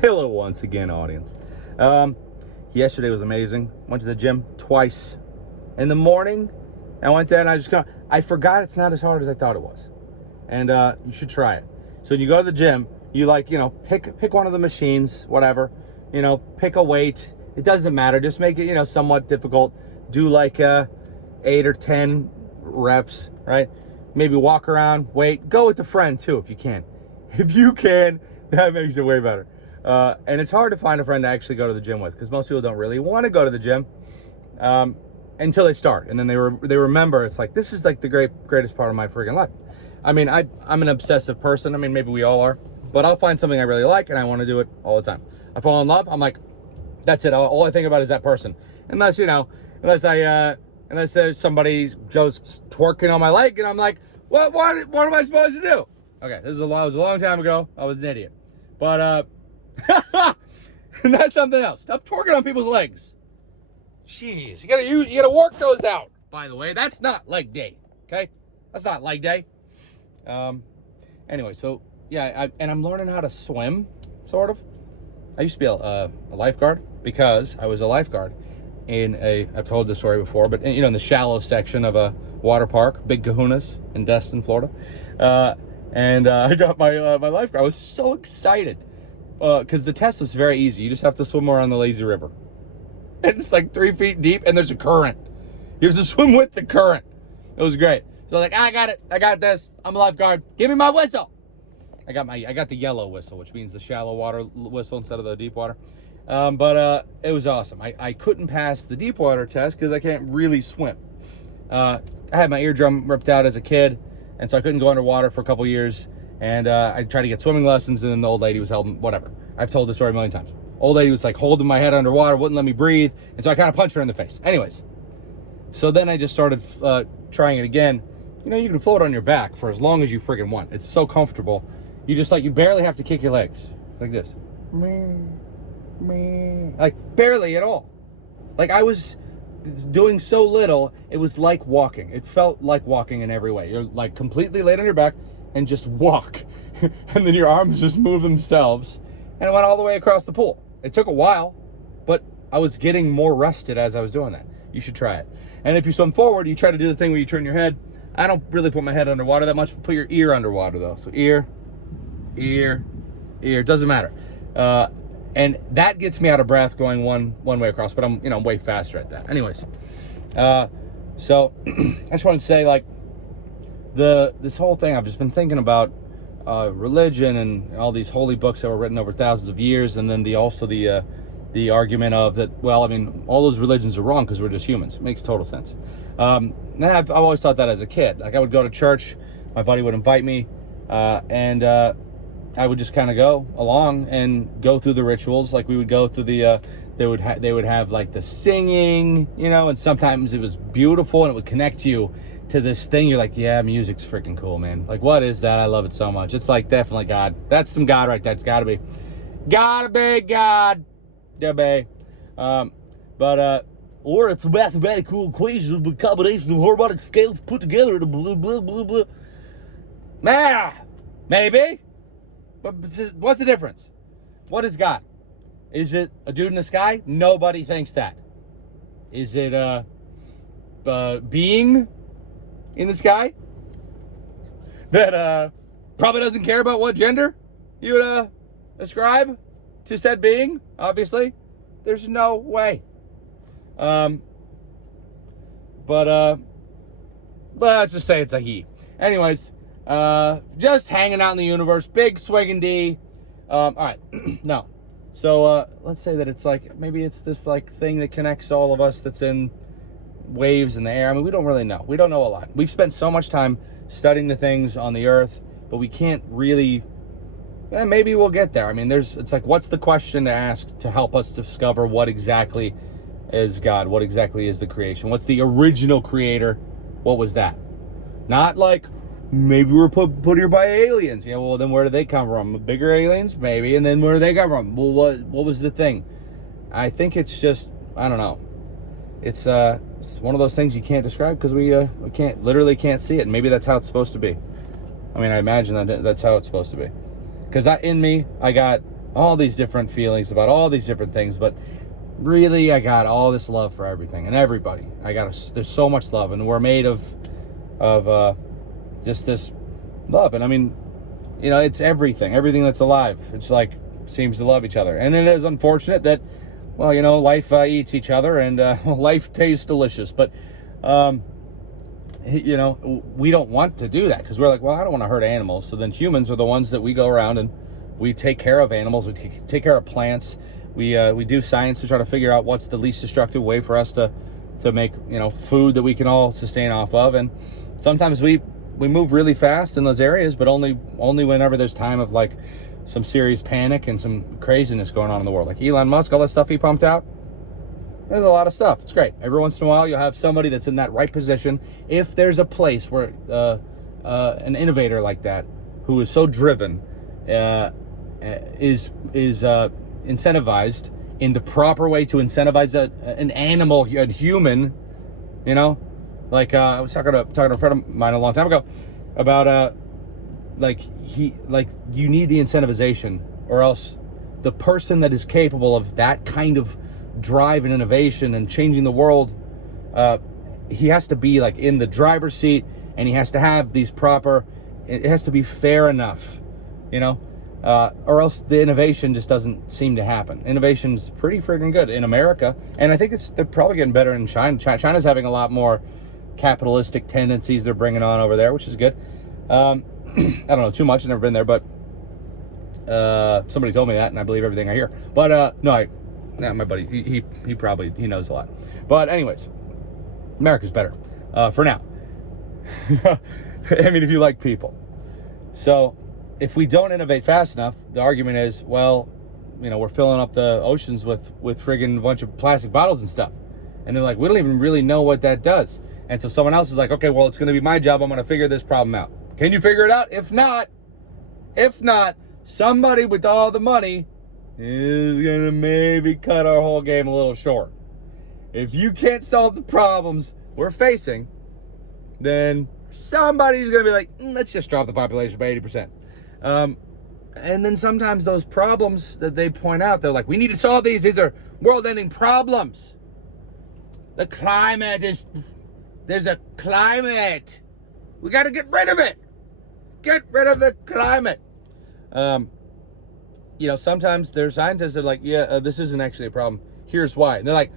Hello once again, audience. Yesterday was amazing. Went to the gym twice. In the morning, I went there and I forgot it's not as hard as I thought it was. And you should try it. So when you go to the gym, you pick one of the machines, whatever. Pick a weight. It doesn't matter. Just make it, somewhat difficult. Do 8 or 10 reps, right? Maybe walk around, wait. Go with a friend too if you can. If you can, that makes it way better. And it's hard to find a friend to actually go to the gym with because most people don't really want to go to the gym until they start. And then they remember it's like, this is like the greatest part of my freaking life. I mean, I'm an obsessive person. I mean, maybe we all are. But I'll find something I really like and I want to do it all the time. I fall in love, I'm like, that's it. All I think about is that person. Unless there's somebody goes twerking on my leg and I'm like, what am I supposed to do? Okay, was a long time ago. I was an idiot. But and that's something else. Stop twerking on people's legs. Jeez, you gotta work those out. By the way, that's not leg day. Okay, that's not leg day. Anyway, so yeah, I'm learning how to swim, sort of. I used to be a lifeguard because I was a lifeguard I've told this story before, but in the shallow section of a water park, Big Kahunas in Destin, Florida. I got my lifeguard. I was so excited because the test was very easy. You just have to swim around the lazy river. And it's like 3 feet deep and there's a current. You have to swim with the current. It was great. So I was like, I got it. I got this. I'm a lifeguard. Give me my whistle. I got the yellow whistle, which means the shallow water whistle instead of the deep water. But it was awesome. I couldn't pass the deep water test because I can't really swim. I had my eardrum ripped out as a kid, and so I couldn't go underwater for a couple years. And I tried to get swimming lessons, and then the old lady was holding, whatever. I've told this story a million times. Old lady was like holding my head underwater, wouldn't let me breathe, and so I kind of punched her in the face. Anyways, so then I just started trying it again. You can float on your back for as long as you friggin' want. It's so comfortable. You barely have to kick your legs like this. Like barely at all. Like I was doing so little, it was like walking. It felt like walking in every way. You're like completely laid on your back and just walk. And then your arms just move themselves. And it went all the way across the pool. It took a while, but I was getting more rested as I was doing that. You should try it. And if you swim forward, you try to do the thing where you turn your head. I don't really put my head underwater that much, but put your ear underwater though. So ear, doesn't matter. And that gets me out of breath going one way across, but I'm way faster at that. Anyways, so I just wanted to say this whole thing I've just been thinking about religion and all these holy books that were written over thousands of years, and then the argument of that. Well, I mean, all those religions are wrong because we're just humans. It makes total sense. I've always thought that as a kid. Like I would go to church, my buddy would invite me, and I would just kind of go along and go through the rituals. Like we would go through they would have like the singing, and sometimes it was beautiful and it would connect you to this thing. You're like, yeah, music's freaking cool, man. Like, what is that? I love it so much. It's like definitely God. That's some God right there. It's gotta be God. Yeah, babe. Or it's a mathematical equation with a combination of harmonic scales put together in a blah, blah, blah, blah. Maybe. But what's the difference? What is God? Is it a dude in the sky? Nobody thinks that. Is it a being in the sky that probably doesn't care about what gender you would ascribe to said being? Obviously, there's no way. Let's just say it's a he. Anyways, just hanging out in the universe, big swiggin' D. All right, no. So let's say that it's maybe it's this thing that connects all of us that's in waves in the air. I mean, we don't really know. We don't know a lot. We've spent so much time studying the things on the earth, but we can't really. Maybe we'll get there. I mean, it's what's the question to ask to help us discover what exactly is God? What exactly is the creation? What's the original creator? What was that? Not maybe we're put here by aliens. Well, then where did they come from? Bigger aliens? Maybe. And then where did they come from? Well, what was the thing? I think it's just, I don't know. It's one of those things you can't describe because we can't see it. And maybe that's how it's supposed to be. I mean, I imagine that's how it's supposed to be. Because in me, I got all these different feelings about all these different things, but really I got all this love for everything and everybody. There's so much love, and we're made of just this love. And I mean, it's everything that's alive. It's like seems to love each other. And it is unfortunate that, well, life eats each other, and life tastes delicious. But we don't want to do that, because we're like, well, I don't want to hurt animals. So then humans are the ones that we go around and we take care of animals. We take care of plants. We do science to try to figure out what's the least destructive way for us to make food that we can all sustain off of. And sometimes we move really fast in those areas, but only whenever there's time of like some serious panic and some craziness going on in the world. Like Elon Musk, all that stuff he pumped out, there's a lot of stuff. It's great. Every once in a while you'll have somebody that's in that right position. If there's a place where an innovator like that, who is so driven, is incentivized in the proper way to incentivize an animal, a human, like I was talking to a friend of mine a long time ago about you need the incentivization, or else the person that is capable of that kind of drive and innovation and changing the world, he has to be like in the driver's seat, and he has to have these it has to be fair enough, or else the innovation just doesn't seem to happen. Innovation's pretty friggin' good in America, and I think they're probably getting better in China. China's having a lot more capitalistic tendencies they're bringing on over there, which is good. I don't know too much. I've never been there, but somebody told me that, and I believe everything I hear. But my buddy, he knows a lot. But anyways, America's better for now. I mean, if you like people. So if we don't innovate fast enough, the argument is, well, we're filling up the oceans with friggin' bunch of plastic bottles and stuff. And they're like, we don't even really know what that does. And so someone else is like, okay, well, it's going to be my job. I'm going to figure this problem out. Can you figure it out? If not, somebody with all the money is going to maybe cut our whole game a little short. If you can't solve the problems we're facing, then somebody's going to be like, let's just drop the population by 80%. And then sometimes those problems that they point out, they're like, we need to solve these. These are world-ending problems. The climate there's a climate. We got to get rid of it. Get rid of the climate. Sometimes there's scientists that are like, this isn't actually a problem. Here's why. And they're like,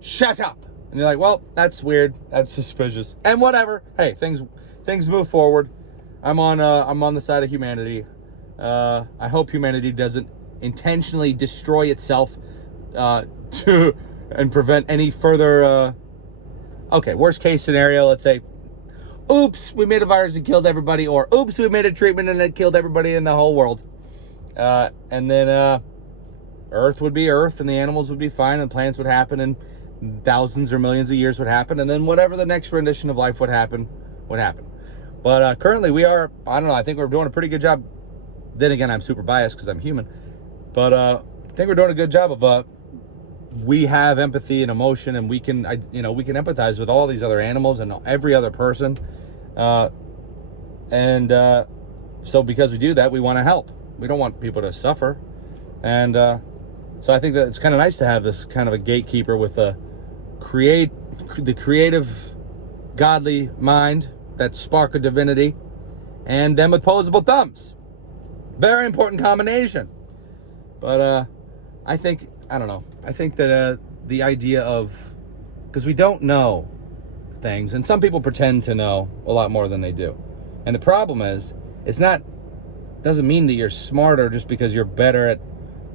shut up. And you're like, well, that's weird. That's suspicious. And whatever. Hey, things move forward. I'm on the side of humanity. I hope humanity doesn't intentionally destroy itself and prevent any further. Okay, worst case scenario, let's say, oops, we made a virus and killed everybody, or oops, we made a treatment and it killed everybody in the whole world. And then Earth would be Earth, and the animals would be fine, and plants would happen, and thousands or millions of years would happen, and then whatever the next rendition of life would happen. But currently we are, I don't know, I think we're doing a pretty good job. Then again, I'm super biased because I'm human. But I think we're doing a good job of, we have empathy and emotion, and we can empathize with all these other animals and every other person. So because we do that, we want to help. We don't want people to suffer. And so I think that it's kind of nice to have this kind of a gatekeeper with the creative, godly mind, that spark of divinity, and them with opposable thumbs. Very important combination. But I think that the idea of, because we don't know things, and some people pretend to know a lot more than they do. And the problem is, doesn't mean that you're smarter just because you're better at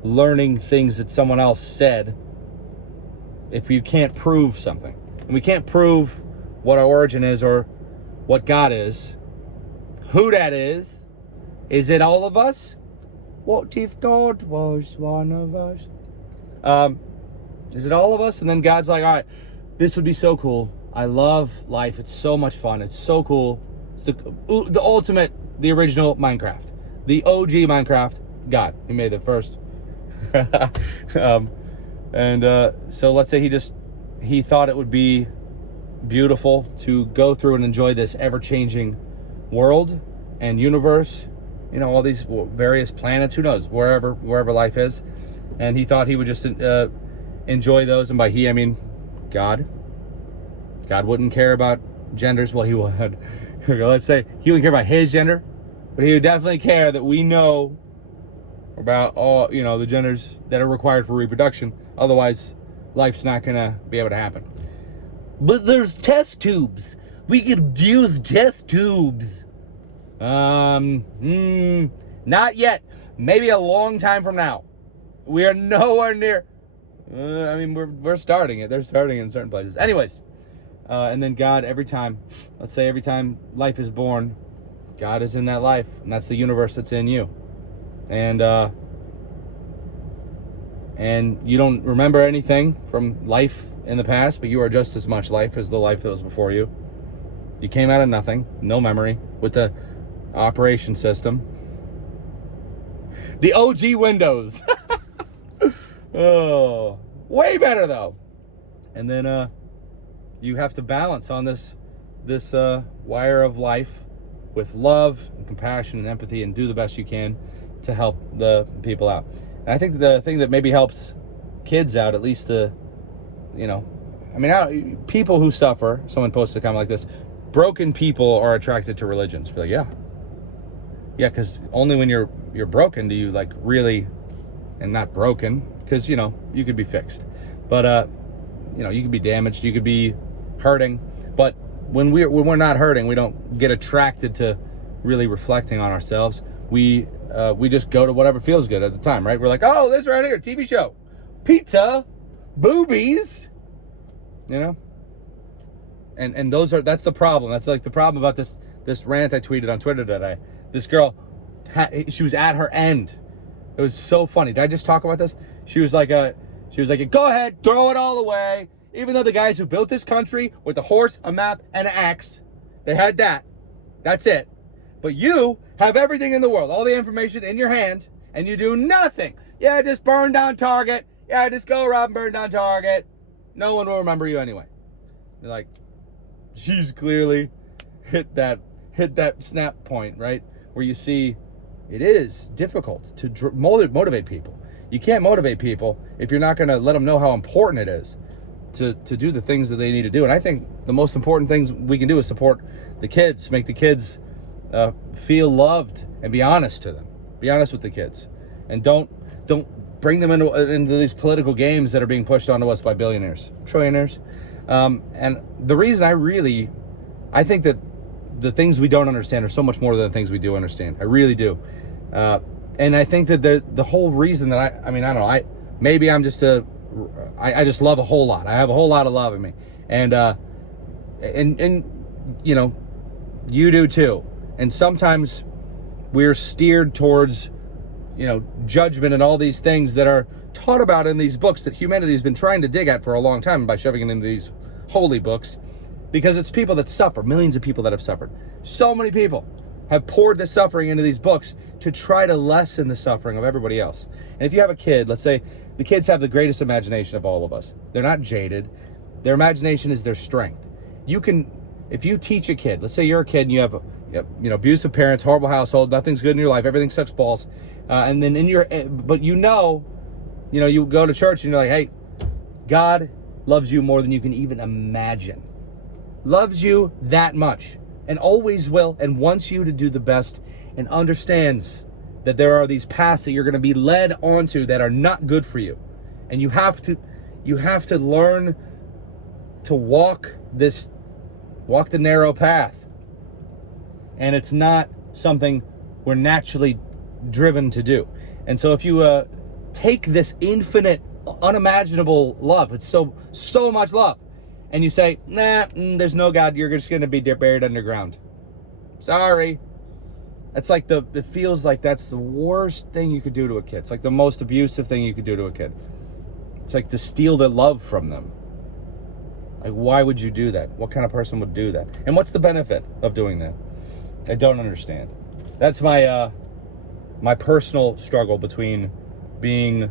learning things that someone else said if you can't prove something. And we can't prove what our origin is or what God is, who that is. Is it all of us? What if God was one of us? Is it all of us? And then God's like, all right, this would be so cool. I love life. It's so much fun. It's so cool. It's the ultimate, the original Minecraft. The OG Minecraft. God, he made it first. So let's say he thought it would be beautiful to go through and enjoy this ever-changing world and universe all these various planets, who knows, wherever life is. And he thought he would just enjoy those. And by he, I mean God. God wouldn't care about genders. Well, he would. Let's say he wouldn't care about his gender, but he would definitely care that we know about all, the genders that are required for reproduction. Otherwise, life's not going to be able to happen. But there's test tubes. We could use test tubes. Not yet. Maybe a long time from now. We are nowhere near. We're starting it. They're starting in certain places. Anyways, and then God, every time life is born, God is in that life, and that's the universe that's in you. And you don't remember anything from life in the past, but you are just as much life as the life that was before you. You came out of nothing, no memory, with the operation system. The OG Windows. Oh, way better though. And then you have to balance on this wire of life with love and compassion and empathy, and do the best you can to help the people out. And I think the thing that maybe helps kids out, at least people who suffer, someone posted a comment like this: broken people are attracted to religions. Be like, yeah, because only when you're broken do you really, and not broken, because you could be fixed, but you could be damaged, you could be hurting, but when we're not hurting, we don't get attracted to really reflecting on ourselves. We just go to whatever feels good at the time, right? We're like, oh, this right here, TV show, pizza, boobies, and that's the problem. That's the problem about this rant I tweeted on Twitter today. This girl, she was at her end. It was so funny. Did I just talk about this? She was like, go ahead, throw it all away. Even though the guys who built this country with a horse, a map, and an axe, they had that. That's it. But you have everything in the world, all the information in your hand, and you do nothing. Yeah, just burn down Target. Yeah, just go around and burn down Target. No one will remember you anyway. You're like, she's clearly hit that snap point, right? Where you see it is difficult to motivate people. You can't motivate people if you're not going to let them know how important it is to do the things that they need to do. And I think the most important things we can do is support the kids, make the kids feel loved, and be honest to them. Be honest with the kids, and don't bring them into these political games that are being pushed onto us by billionaires, trillionaires. And the reason I think that the things we don't understand are so much more than the things we do understand. I really do. And I think that the whole reason that I don't know, maybe I'm just I just love a whole lot. I have a whole lot of love in me, and you do too. And sometimes we're steered towards, judgment and all these things that are taught about in these books that humanity has been trying to dig at for a long time by shoving it into these holy books, because it's people that suffer, millions of people that have suffered. So many people have poured the suffering into these books to try to lessen the suffering of everybody else. And if you have a kid, let's say the kids have the greatest imagination of all of us. They're not jaded. Their imagination is their strength. If you teach a kid, let's say you're a kid and you have abusive parents, horrible household, nothing's good in your life, everything sucks balls, and then you go to church and you're like, hey, God loves you more than you can even imagine. Loves you that much, and always will, and wants you to do the best, and understands that there are these paths that you're going to be led onto that are not good for you, and you have to learn to walk the narrow path. And it's not something we're naturally driven to do. And so if you take this infinite, unimaginable love, it's so much love, and you say, there's no God, you're just going to be buried underground. Sorry. It feels like that's the worst thing you could do to a kid. It's like the most abusive thing you could do to a kid. It's like to steal the love from them. Like, why would you do that? What kind of person would do that? And what's the benefit of doing that? I don't understand. That's my personal struggle between being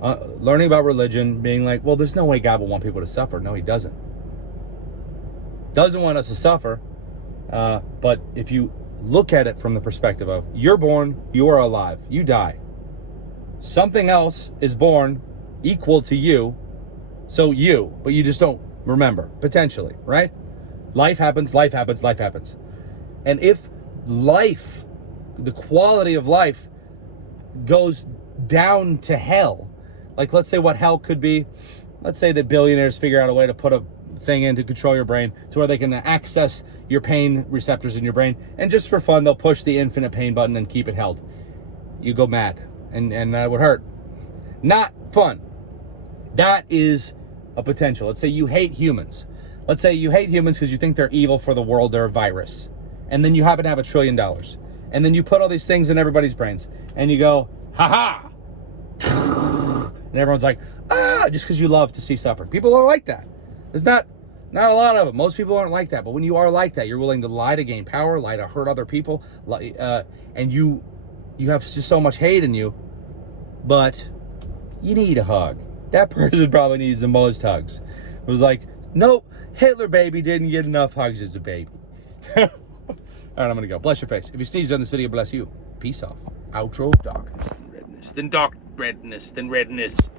learning about religion, being like, well, there's no way God will want people to suffer. No, he doesn't. Doesn't want us to suffer. But if you look at it from the perspective of you're born, you are alive, you die. Something else is born equal to you, so you, but you just don't remember, potentially, right? Life happens, life happens, life happens. And if life, the quality of life, goes down to hell, like let's say what hell could be, let's say that billionaires figure out a way to put a thing in to control your brain to where they can access your pain receptors in your brain, and just for fun, they'll push the infinite pain button and keep it held. You go mad, and that would hurt. Not fun. That is a potential. Let's say you hate humans. Let's say you hate humans because you think they're evil for the world, they're a virus. And then you happen to have $1 trillion. And then you put all these things in everybody's brains. And you go, ha-ha! And everyone's like, ah! Just because you love to see suffering. People are like that. There's not a lot of them. Most people aren't like that. But when you are like that, you're willing to lie to gain power, lie to hurt other people. And you have just so much hate in you. But you need a hug. That person probably needs the most hugs. It was like, nope, Hitler baby didn't get enough hugs as a baby. All right, I'm going to go. Bless your face. If you sneezed on this video, bless you. Peace off. Outro, darkness, then redness, then dark redness, then redness.